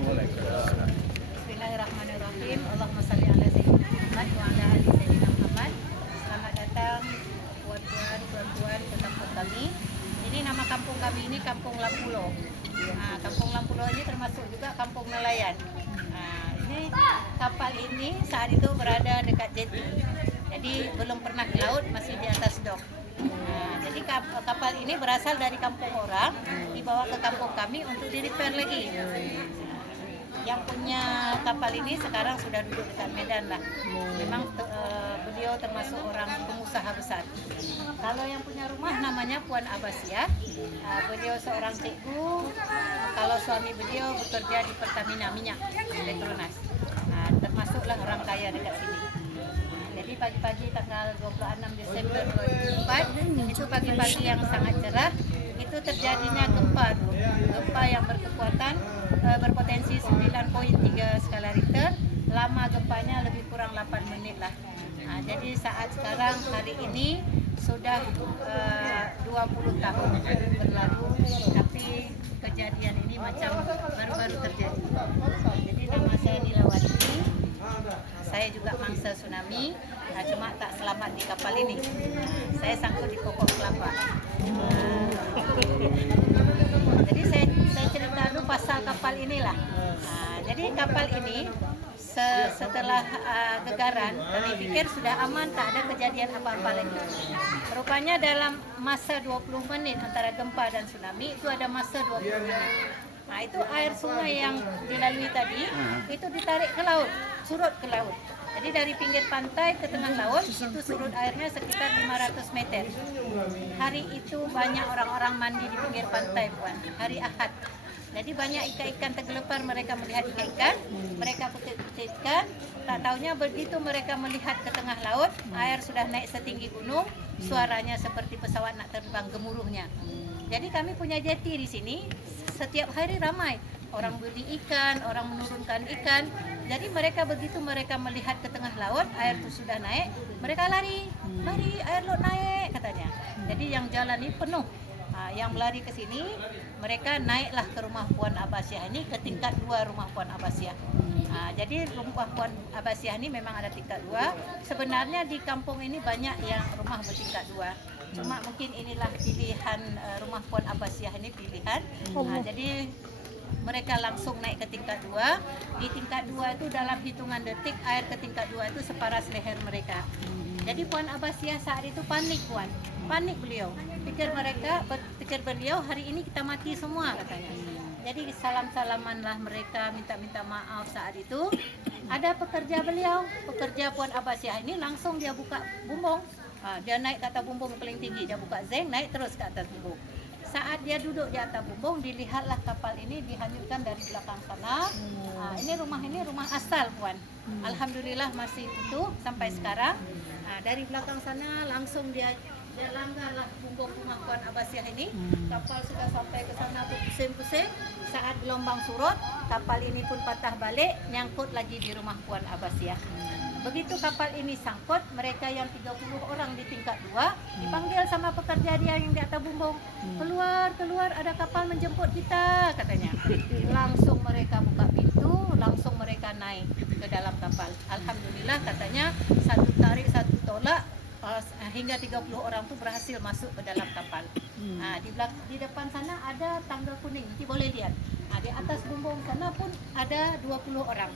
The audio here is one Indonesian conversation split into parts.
Bismillahirrahmanirrahim. Allahumma shalli ala sayyidina Muhammad wa ala ali sayyidina Muhammad. Selamat datang puan-puan, tuan-tuan ke kampung kami. Ini nama kampung kami ini Kampung Lampulo. Kampung Lampulo ini termasuk juga kampung nelayan. Ini kapal ini saat itu berada dekat jeti. Jadi belum pernah ke laut, masih di atas dok. Jadi kapal ini berasal dari kampung orang, dibawa ke kampung kami untuk di-repair lagi. Yang punya kapal ini sekarang sudah duduk dekat Medan lah. Memang beliau termasuk orang pengusaha besar. Kalau yang punya rumah namanya Puan Abasyah. Beliau seorang cikgu. Kalau suami beliau bekerja di Pertamina Minyak Petronas. Termasuklah orang kaya dekat sini. Jadi pagi-pagi tanggal 26 Desember 2004 itu pagi-pagi yang sangat cerah, itu terjadinya gempa tuh. Gempa yang berkekuatan berpotensi 9.3 skala Richter. Lama gempanya lebih kurang 8 menit lah. Jadi saat sekarang hari ini sudah 20 tahun berlalu, tapi kejadian ini macam baru-baru terjadi. Jadi nama saya Nilawati. Saya juga mangsa tsunami, cuma tak selamat di kapal ini. Saya sangkut di pokok kelapa. Jadi saya cerita dulu pasal kapal inilah. Jadi kapal ini setelah gegaran, kami pikir sudah aman, tak ada kejadian apa-apa lagi. Rupanya dalam masa 20 menit antara gempa dan tsunami itu ada masa 20 menit. Itu air sungai yang dilalui tadi itu ditarik ke laut, surut ke laut. Jadi dari pinggir pantai ke tengah laut itu surut airnya sekitar 500 meter. Hari itu banyak orang-orang mandi di pinggir pantai, Puan. Hari Ahad. Jadi banyak ikan-ikan tergelepar, mereka melihat ikan-ikan, mereka petik ikan. Tak taunya begitu mereka melihat ke tengah laut, air sudah naik setinggi gunung, suaranya seperti pesawat nak terbang, gemuruhnya. Jadi kami punya jeti di sini, setiap hari ramai. Orang beli ikan, orang menurunkan ikan. Jadi mereka begitu mereka melihat ke tengah laut, air itu sudah naik, mereka lari, air laut naik katanya. Jadi yang jalan ini penuh. Yang melari ke sini, mereka naiklah ke rumah Puan Abasyah ini, ke tingkat 2 rumah Puan Abasyah. Jadi rumah Puan Abasyah ini memang ada tingkat 2. Sebenarnya di kampung ini banyak yang rumah bertingkat 2. Cuma mungkin inilah pilihan rumah Puan Abasyah ini pilihan. Jadi mereka langsung naik ke tingkat 2. Di tingkat 2 itu dalam hitungan detik air ke tingkat 2 itu separas leher mereka. Jadi Puan Abasyah saat itu panik, Puan. Panik beliau. Pikir beliau hari ini kita mati semua katanya. Jadi salam-salamanlah mereka, minta maaf saat itu. Ada pekerja beliau, pekerja Puan Abasyah ini langsung dia buka bumbung. Dia naik ke atas bumbung paling tinggi, dia buka zeng, naik terus ke atas bumbung. Saat dia duduk di atas bumbung, dilihatlah kapal ini dihanyutkan dari belakang sana. Ini rumah asal, Puan. Alhamdulillah masih utuh sampai sekarang. Dari belakang sana langsung dia langgarlah bumbung rumah Puan Abasyah ini. Kapal sudah sampai ke sana pusing-pusing. Saat gelombang surut, kapal ini pun patah balik, nyangkut lagi di rumah Puan Abasyah. Begitu kapal ini sangkut, mereka yang 30 orang di tingkat 2 dipanggil sama pekerja dia yang di atas bumbung. Keluar, ada kapal menjemput kita katanya. Langsung mereka buka pintu, langsung mereka naik ke dalam kapal. Alhamdulillah katanya satu tarik satu tolak hingga 30 orang tu berhasil masuk ke dalam kapal. Di depan sana ada tangga kuning, nanti boleh lihat. Di atas bumbung sana pun ada 20 orang.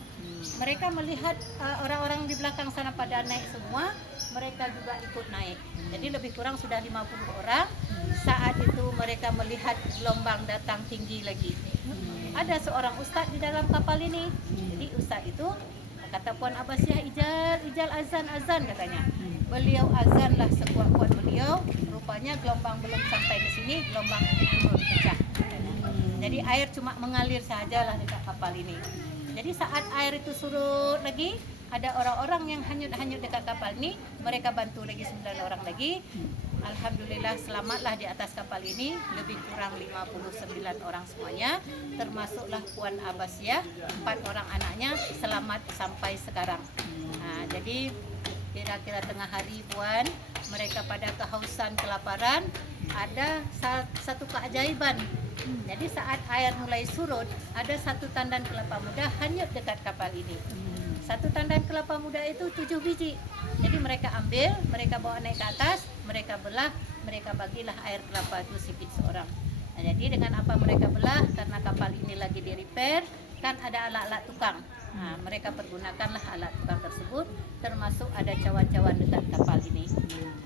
Mereka melihat orang-orang di belakang sana pada naik semua, mereka juga ikut naik. Jadi lebih kurang sudah 50 orang. Saat itu mereka melihat gelombang datang tinggi lagi. Ada seorang ustaz di dalam kapal ini. Jadi ustaz itu kata Puan Abasyah, ijal azan katanya. Beliau azanlah sekuat-kuat beliau. Rupanya gelombang belum sampai ke sini, gelombang turun pecah. Jadi air cuma mengalir sajalah dekat kapal ini. Jadi saat air itu surut lagi, ada orang-orang yang hanyut dekat kapal ini, mereka bantu lagi 9 orang lagi. Alhamdulillah selamatlah di atas kapal ini, lebih kurang 59 orang semuanya, termasuklah Puan Abasyah, 4 orang anaknya selamat sampai sekarang. Jadi kira-kira tengah hari, Puan, mereka pada kehausan, kelaparan, ada satu keajaiban Jadi saat air mulai surut, ada satu tandan kelapa muda hanyut dekat kapal ini. Satu tandan kelapa muda itu 7 biji. Jadi mereka ambil, mereka bawa naik ke atas, mereka belah, mereka bagilah air kelapa itu sipit seorang. Nah, jadi dengan apa mereka belah, karena kapal ini lagi di repair, kan ada alat-alat tukang. Nah, mereka pergunakanlah alat tukang tersebut, termasuk ada cawan-cawan dekat kapal ini.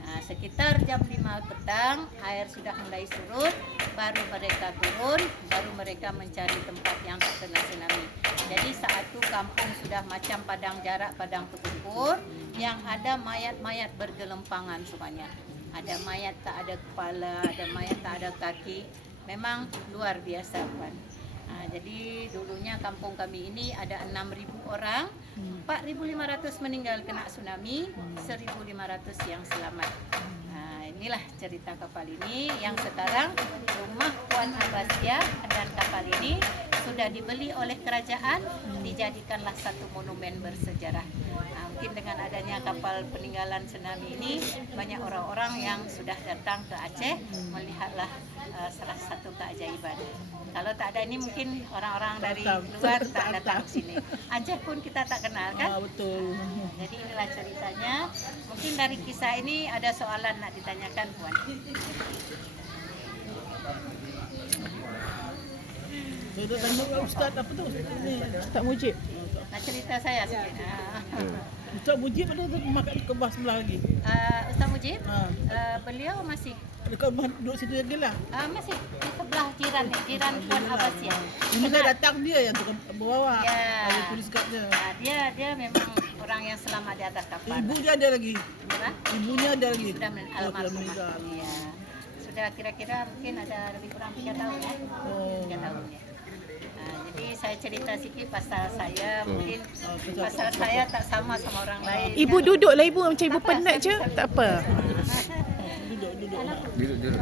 Nah, sekitar jam 5 petang, air sudah mulai surut, baru mereka turun, baru mereka mencari tempat yang terkena tsunami. Jadi saat itu kampung sudah macam padang jarak, padang terkumpul, yang ada mayat-mayat bergelempangan semuanya. Ada mayat tak ada kepala, ada mayat tak ada kaki. Memang luar biasa, Puan. Jadi dulunya kampung kami ini ada 6.000 orang, 4.500 meninggal kena tsunami, 1.500 yang selamat. Inilah cerita kapal ini yang sekarang rumah Puan Abbasiyah dan kapal ini sudah dibeli oleh kerajaan, dijadikanlah satu monumen bersejarah. Mungkin dengan adanya kapal peninggalan tsunami ini, banyak orang-orang yang sudah datang ke Aceh melihatlah salah satu keajaiban. Kalau tak ada ini mungkin orang-orang dari luar tak datang ke sini. Aceh pun kita tak kenal kan? Betul. Jadi inilah ceritanya. Mungkin dari kisah ini ada soalan nak ditanyakan, Puan. Saya tanya Ustaz apa tu? Ustaz Mujib. Nak cerita saya sikit. Ustaz Mujib ada makan ke bawah sebelah lagi. Ustaz Mujib, beliau masih Dekat rumah duduk situ lagi lah. masih di sebelah jiran Puan Abbasiyah. Ini saya datang dia yang tukang bawa. Ya. Ada tulis kat dia. Dia memang orang yang selamat di atas kapal. Ibu dia ada lagi. Apa? Ibunya ada lagi. Sudah almarhumah. meninggal. Iya. Sudah kira-kira mungkin ada lebih kurang 3 tahun ya. 3 tahun ya. Jadi saya cerita sikit pasal saya, mungkin pasal saya tak sama orang lain. Ibu duduklah ibu, macam ibu penat je. Tak apa. Duduk.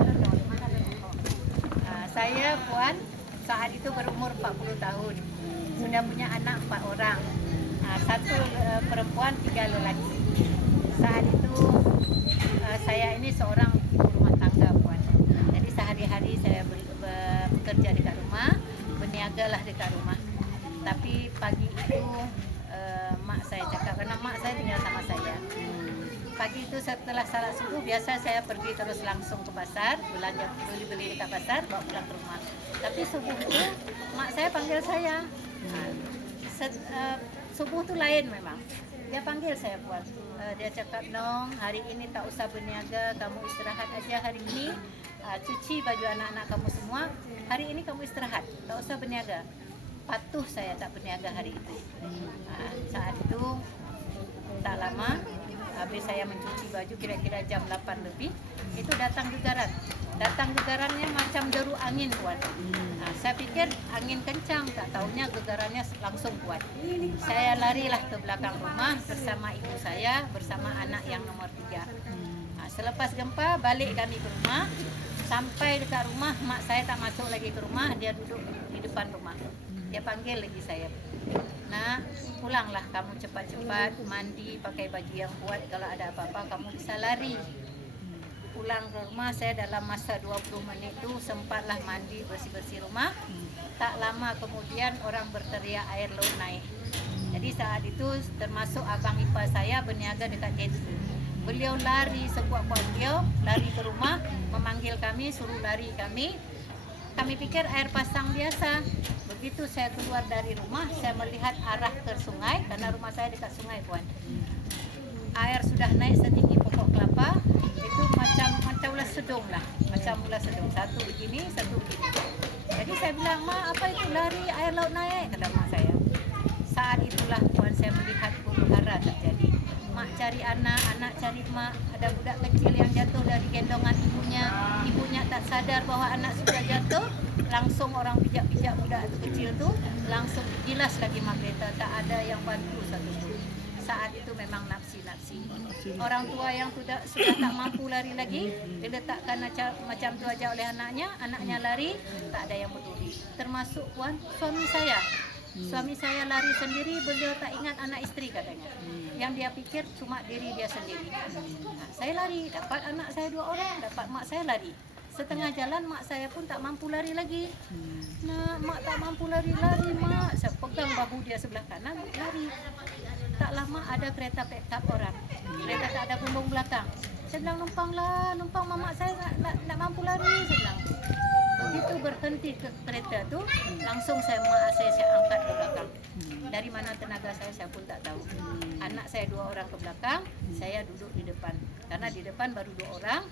Saya Puan saat itu berumur 40 tahun. Sudah punya anak 4 orang. 1 perempuan, 3 lelaki. Saat itu saya ini seorang ibu rumah tangga, Puan. Jadi sehari-hari saya bekerja dekat rumah, berniagalah dekat rumah. Tapi pagi itu mak saya cakap, karena mak saya tinggal sama saya. Pagi itu setelah salat subuh biasa saya pergi terus langsung ke pasar, belanja beli-beli dekat pasar, bawa pulang ke rumah. Tapi subuh itu mak saya panggil saya. Subuh itu lain memang. Dia panggil saya, Puan. Dia cakap, "Nong, hari ini tak usah berniaga, kamu istirahat aja hari ini. Cuci baju anak-anak kamu semua. Hari ini kamu istirahat, tak usah berniaga." Patuh saya tak berniaga hari itu. Saat itu tak lama, habis saya mencuci baju kira-kira jam 8 lebih, itu datang gegaran. Datang gegarannya macam deru angin, Puan. Saya pikir angin kencang, tak taunya gegarannya langsung kuat. Saya larilah ke belakang rumah bersama ibu saya, bersama anak yang nomor 3. Selepas gempa, balik kami ke rumah. Sampai dekat rumah, mak saya tak masuk lagi ke rumah, dia duduk di depan rumah. Dia panggil lagi saya, "Nak, pulanglah kamu cepat-cepat, mandi, pakai baju yang kuat, kalau ada apa-apa kamu bisa lari." Pulang ke rumah saya dalam masa 20 menit itu sempatlah mandi, bersih-bersih rumah. Tak lama kemudian orang berteriak air laut naik. Jadi saat itu termasuk abang ipar saya berniaga dekat jeti. Beliau lari sekuat-kuat beliau, lari ke rumah, memanggil kami, suruh lari kami. Kami pikir air pasang biasa. Begitu saya keluar dari rumah, saya melihat arah ke sungai, karena rumah saya dekat sungai, Puan. Air sudah naik setinggi pokok kelapa, itu macam ulas sedung lah, macam ulas sedung. Satu begini, satu begini. Jadi saya bilang, "Ma, apa itu lari air laut naik?" kata mak saya. Saat itulah, Puan, saya melihat huru hara terjadi. Mak cari anak, anak cari mak. Ada budak kecil yang jatuh dari gendongan ibunya. Ibunya tak sadar bahwa anak sudah jatuh. Langsung orang pijak-pijak budak kecil tu, langsung gilas lagi mak kereta. Tak ada yang bantu satu pun. Saat itu memang nafsi-nafsi. Orang tua yang sudah tak mampu lari lagi, diletakkan macam tu aja oleh anaknya lari, tak ada yang peduli. Termasuk, Puan, suami saya. Suami saya lari sendiri, beliau tak ingat anak isteri katanya. Yang dia pikir cuma diri dia sendiri. Saya lari, dapat anak saya 2 orang, dapat mak saya lari. setengah jalan mak saya pun tak mampu lari lagi. Nah, mak tak mampu lari-lari, mak. Saya pegang bahu dia sebelah kanan, lari. Tak lama ada kereta pick-up orang. Kereta tak ada bumbung belakang. Saya bilang, numpang mamak saya nak mampu lari, saya bilang. Begitu berhenti ke kereta tu, langsung saya angkat ke belakang. Dari mana tenaga saya pun tak tahu. Anak saya 2 orang ke belakang, saya duduk di depan. Karena di depan baru 2 orang.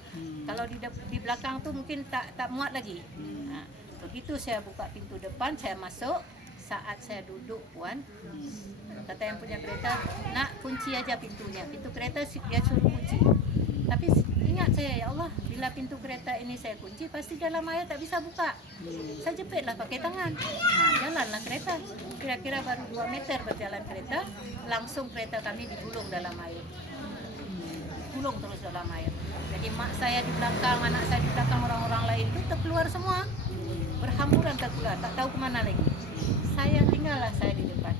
Kalau di belakang tu mungkin tak muat lagi. Nah, begitu saya buka pintu depan, saya masuk. Saat saya duduk, puan, kata yang punya kereta, nak kunci aja pintunya. Pintu kereta dia suruh kunci. Tapi ingat saya, ya Allah, bila pintu kereta ini saya kunci, pasti dalam air tak bisa buka. Saya jepitlah pakai tangan. Nah, jalanlah kereta. Kira-kira baru 2 meter berjalan kereta, langsung kereta kami digulung dalam air. Gulung terus dalam air. Jadi mak saya di belakang, anak saya di belakang, orang-orang lain itu terkeluar semua. Berhamburan terkeluar, tak tahu kemana lagi. Saya di depan.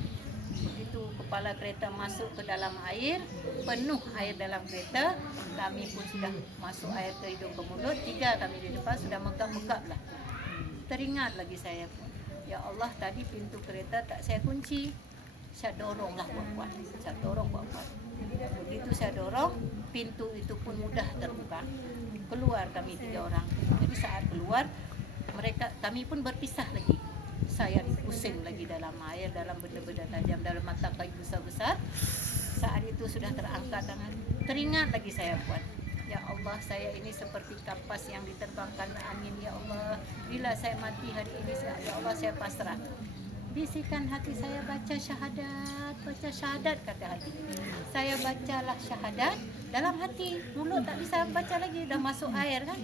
Begitu kepala kereta masuk ke dalam air, penuh air dalam kereta, kami pun sudah masuk air ke hidung ke mulut, 3 kami di depan sudah megap-megap lah. Teringat lagi saya pun, ya Allah, tadi pintu kereta tak saya kunci. Saya doronglah kuat-kuat. Begitu saya dorong, pintu itu pun mudah terbuka. Keluar kami 3 orang. Jadi saat keluar, kami pun berpisah lagi. Saya dipusing lagi dalam air, dalam benda-benda tajam, dalam mata kayu besar-besar. Saat itu sudah terangkat tangan. Teringat lagi saya, puan. Ya Allah, saya ini seperti kapas yang diterbangkan angin. Ya Allah, bila saya mati hari ini, ya Allah, saya pasrah. Bisikan hati saya, baca syahadat, kata hati. Saya bacalah syahadat dalam hati. Mulut tak bisa baca lagi, dah masuk air kan.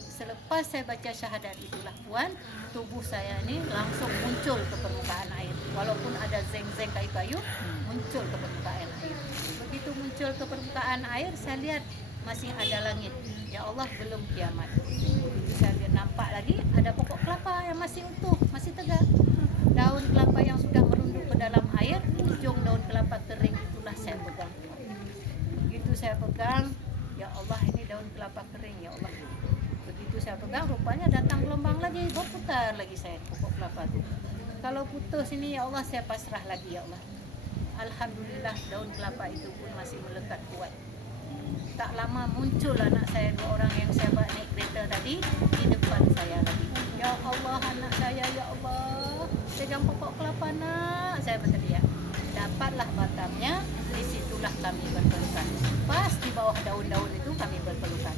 Selepas saya baca syahadat itulah, puan, tubuh saya ni langsung muncul ke permukaan air. Walaupun ada zeng-zeng kayu-kayu, muncul ke permukaan air. Begitu muncul ke permukaan air, saya lihat masih ada langit. Ya Allah, belum kiamat. Begitu saya nampak lagi ada pokok kelapa yang masih utuh, masih tegak. Daun kelapa yang sudah merunduk ke dalam air, ujung daun kelapa kering itulah saya pegang. Begitu saya pegang, ya Allah, ini daun kelapa kering, ya Allah. Begitu saya pegang, rupanya datang gelombang lagi, berputar lagi saya pokok kelapa itu. Kalau putus ini, ya Allah, saya pasrah lagi, ya Allah. Alhamdulillah, daun kelapa itu pun masih melekat kuat. Tak lama muncul anak saya 2 orang yang saya bawa naik kereta tadi di depan saya lagi. Ya Allah, anak saya, ya Allah, pegang pokok kelapa, nak, saya berteriak. Dapatlah batangnya, disitulah kami berpelukan. Pas di bawah daun-daun itu kami berpelukan.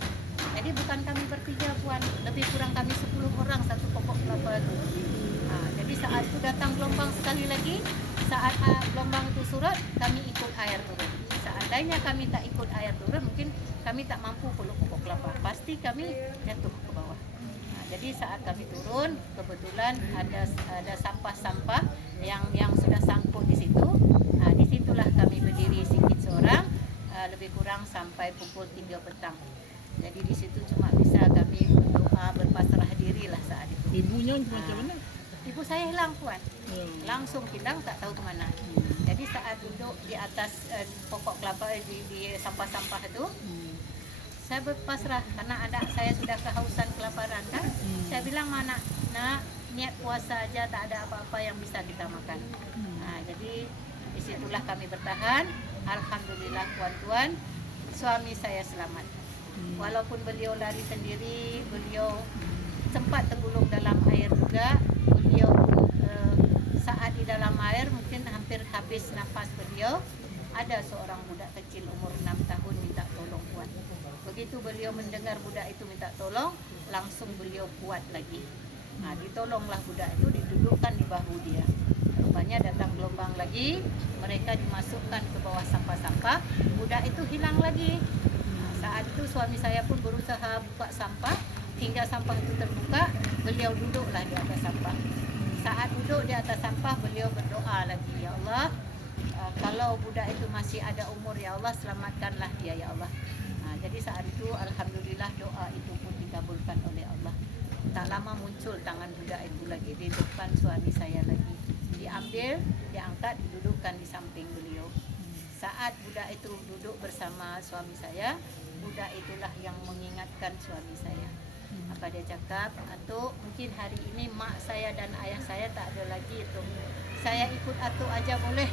Jadi bukan kami bertiga, puan, lebih kurang kami 10 orang satu pokok kelapa itu. Jadi saat itu datang gelombang sekali lagi, saat gelombang itu surut, kami ikut air turun. Seandainya kami tak ikut air turun, mungkin kami tak mampu peluk pokok kelapa. Pasti kami jatuh ke bawah. Jadi saat kami turun, kebetulan ada sampah-sampah yang sudah sangkut di situ. Disitulah kami berdiri sikit seorang, lebih kurang sampai pukul 3 petang. Jadi di situ cuma bisa kami berdoa, berpasrah diri lah saat itu. Ibunya macam mana? Ibu saya hilang, puan. Langsung hilang, tak tahu kemana. Jadi saat duduk di atas pokok kelapa di sampah-sampah itu, saya berpasrah karena anak saya sudah kehausan kelaparan kan. Saya bilang, mana nak, niat puasa aja, tak ada apa-apa yang bisa kita makan. Jadi disitulah kami bertahan. Alhamdulillah, tuan-tuan, suami saya selamat. Walaupun beliau lari sendiri, beliau sempat tergulung dalam air juga. Beliau saat di dalam air mungkin hampir habis nafas beliau. Ada seorang budak kecil umur 6 tahun minta tolong, puan. Begitu beliau mendengar budak itu minta tolong, langsung beliau kuat lagi. Ditolonglah budak itu, didudukkan di bahu dia. Rupanya datang gelombang lagi, mereka dimasukkan ke bawah sampah-sampah, budak itu hilang lagi. Saat itu suami saya pun berusaha buka sampah, hingga sampah itu terbuka, beliau duduklah di atas sampah. Saat duduk di atas sampah, beliau berdoa lagi, ya Allah, kalau budak itu masih ada umur, ya Allah, selamatkanlah dia, ya Allah. Jadi saat itu alhamdulillah doa itu pun dikabulkan oleh Allah. Tak lama muncul tangan budak itu lagi di depan suami saya lagi. Diambil, diangkat, didudukkan di samping beliau. Saat budak itu duduk bersama suami saya, budak itulah yang mengingatkan suami saya. Maka dia cakap, Atuk, mungkin hari ini mak saya dan ayah saya tak ada lagi itu. Saya ikut Atuk aja boleh?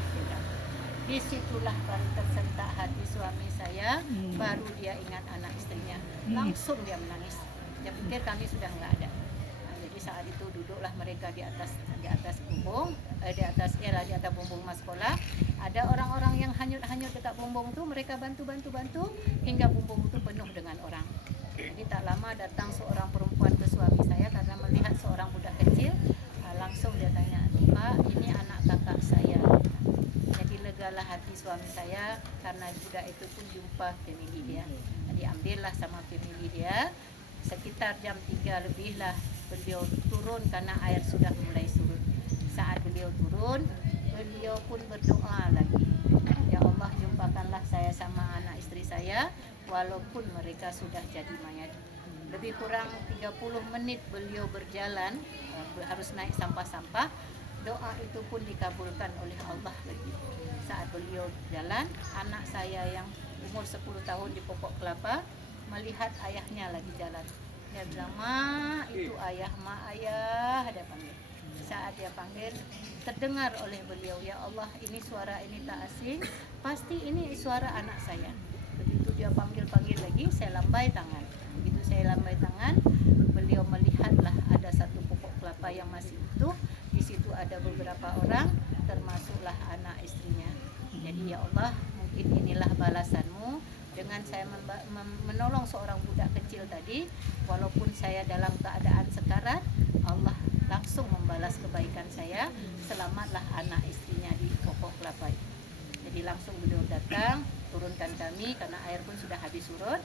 Di situlah baru tersentak hati suami saya, baru dia ingat anak istrinya. Langsung dia menangis. Dia pikir kami sudah enggak ada. Jadi saat itu duduklah mereka di atas bumbung, di atas bumbung mas sekolah. Ada orang-orang yang hanyut-hanyut dekat bumbung itu, mereka bantu hingga bumbung itu penuh dengan orang. Jadi tak lama datang seorang perempuan ke suami saya karena melihat seorang budak kecil. Langsung dia tanya, Pak, ini anak kakak saya. Jadi legalah hati suami saya karena budak itu pun jumpa family dia. Jadi ambillah sama family dia. Sekitar jam 3 lebih lah beliau turun karena air sudah mulai surut. Saat beliau turun, beliau pun berdoa lagi. Ya Allah, jumpakanlah saya sama anak istri saya walaupun mereka sudah jadi mayat. Lebih kurang 30 menit beliau berjalan, harus naik sampah-sampah. Doa itu pun dikabulkan oleh Allah lagi. Saat beliau jalan, anak saya yang umur 10 tahun di pokok kelapa melihat ayahnya lagi jalan. Dia bilang, "Ma, itu ayah, ma, ayah," dia panggil. Saat dia panggil, terdengar oleh beliau, "Ya Allah, ini suara ini tak asing, pasti ini suara anak saya." Begitu dia panggil lagi, saya lambai tangan. Begitu saya lambai tangan, beliau melihatlah ada satu pokok kelapa yang masih utuh. Di situ ada beberapa orang, termasuklah anak istrinya. Jadi ya Allah, mungkin inilah balasanmu dengan saya menolong seorang budak kecil tadi. Walaupun saya dalam keadaan sekarat, Allah langsung membalas kebaikan saya. Selamatlah anak istrinya di pokok kelapa itu. Jadi langsung beliau datang, turunkan kami karena air pun sudah habis surut.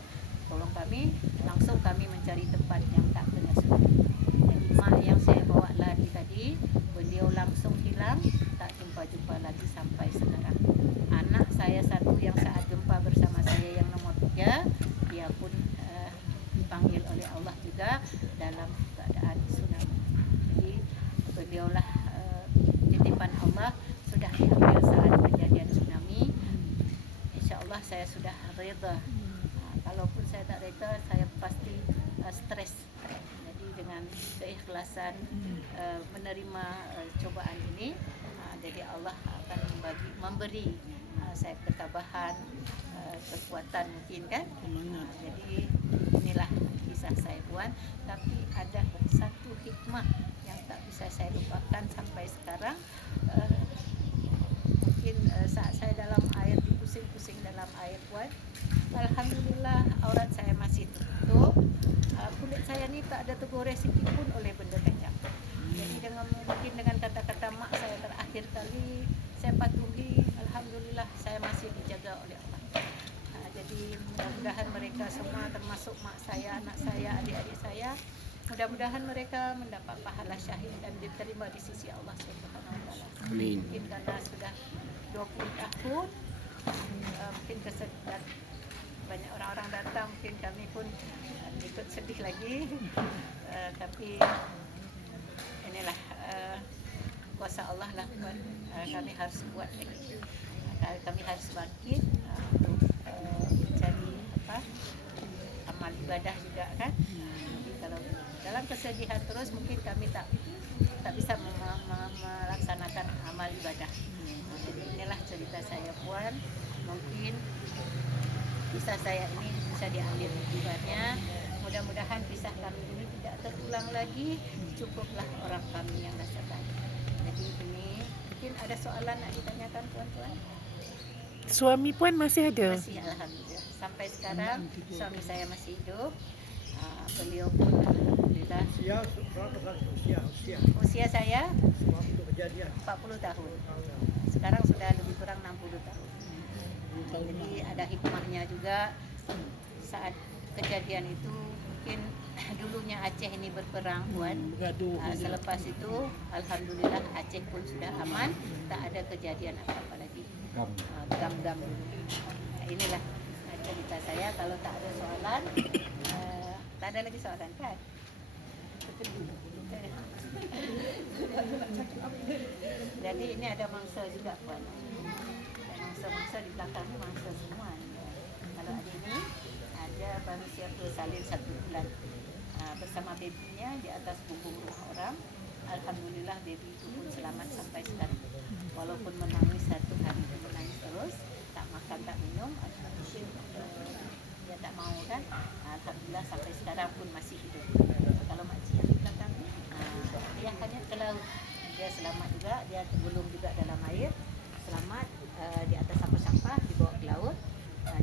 Tolong kami, langsung kami mencari tempat yang tak kena surut. Jadi mak yang saya bawa lari tadi, beliau langsung hilang, tak jumpa lagi sampai sekarang. Anak saya satu yang saat gempa bersama saya yang nomor 3, dia pun dipanggil oleh Allah juga dalam keadaan tsunami. Jadi beliaulah titipan Allah sudah diambil saat kejadian tsunami. Insya Allah saya sudah reda. Kalaupun saya tak reda, saya pasti stres. Jadi dengan keikhlasan menerima cobaan ini, jadi Allah akan memberi saya ketabahan, kekuatan mungkin kan. Jadi inilah kisah saya Puan. Tapi ada satu hikmah yang tak bisa saya lupakan sampai sekarang. Mungkin saat saya dalam air, dipusing-pusing dalam air Puan, alhamdulillah aurat saya masih tertutup. Kulit saya ni tak ada tergores sedikit pun oleh benda tajam. Jadi mungkin dengan kata-kata mak saya terakhir kali saya patuhi, alhamdulillah saya masih dijaga oleh Allah. Jadi mudah-mudahan mereka semua, termasuk mak saya, anak saya, adik-adik saya, mudah-mudahan mereka mendapat pahala syahid dan diterima di sisi Allah Subhanahu wa taala. Amin. Mungkin karena sudah 20 tahun, mungkin kesedar banyak orang-orang datang, mungkin kami pun ikut sedih lagi. Tapi inilah kuasa Allah lah, kami harus buat lagi. Kami harus bangkit untuk mencari amal ibadah juga kan. Jadi kalau dalam kesedihan terus mungkin kami tak bisa melaksanakan amal ibadah. Jadi inilah cerita saya Puan. Mungkin kisah saya ini bisa diambil hikmahnya. Mudah-mudahan kisah kami ini tidak terulang lagi. Cukuplah orang kami yang rasakan. Jadi ini mungkin ada soalan nak ditanyakan Puan-puan? Suami Puan masih ada? Masih, alhamdulillah. Sampai sekarang suami saya masih hidup. Beliau pun alhamdulillah. Usia saya 40 tahun. Sekarang sudah lebih kurang 60 tahun. Jadi ada hikmahnya juga. Saat kejadian itu mungkin dulunya Aceh ini berperang Puan. Selepas itu alhamdulillah Aceh pun sudah aman, tak ada kejadian apa-apa lagi. Gam-gam dulu. Inilah cerita saya. Kalau tak ada soalan, tak ada lagi soalan kan? Jadi ini ada mangsa juga Puan. Mangsa-mangsa di belakang ni mangsa semua. Kalau ada ini, ada baru siapa salin 1 bulan. bersama babynya di atas punggung rumah orang. Alhamdulillah baby itu pun selamat sampai sekarang. Walaupun menangis 1 hari itu menangis terus, tak makan tak minum, atau mungkin dia tak mau kan. Alhamdulillah sampai sekarang pun masih hidup. Kalau makcik yang di belakang ni, dia hanya ke laut. Dia selamat juga, dia tergulung juga dalam air. Selamat di atas sampah-sampah dibawa ke laut.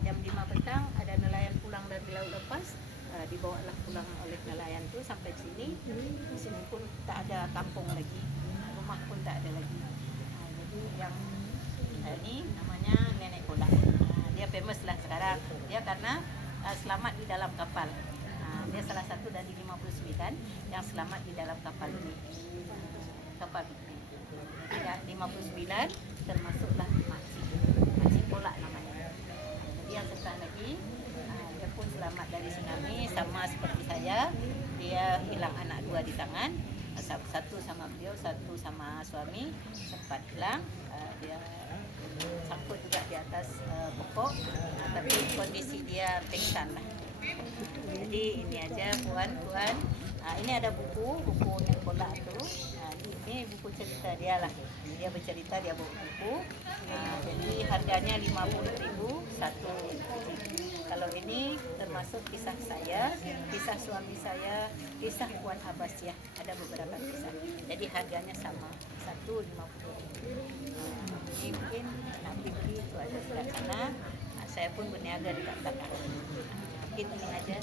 Jam 5 petang ada nelayan pulang dari laut lepas, dibawalah pulang oleh nelayan tu sampai sini. Di sini pun tak ada kampung lagi, rumah pun tak ada lagi. Jadi yang ini namanya Nenek Bola. Dia famous lah sekarang. Dia karena selamat di dalam kapal. Dia salah satu dari 59 yang selamat di dalam kapal ini. Kapal ini. Jadi 59 termasuklah Makcik Bola namanya. Jadi yang satu lagi, dia pun selamat dari tsunami sama seperti saya. Dia hilang anak 2 di tangan. Satu sama beliau, satu sama suami, sempat hilang. Dia sangkut juga di atas pokok, tapi kondisi dia pingsan lah. Jadi ini aja puan. Ini ada buku Nenek Bola tu. Ini buku cerita dia lah. Dia bercerita, dia bawa buku. Jadi harganya 50.000 satu. Kalau ini termasuk kisah saya, kisah suami saya, kisah Puan Abbasiyah. Ada beberapa kisah. Jadi harganya sama, 150.000. Ini mungkin nanti beli itu ada sebelah sana. Saya pun berniaga dekat belakang. Mungkin ini aja.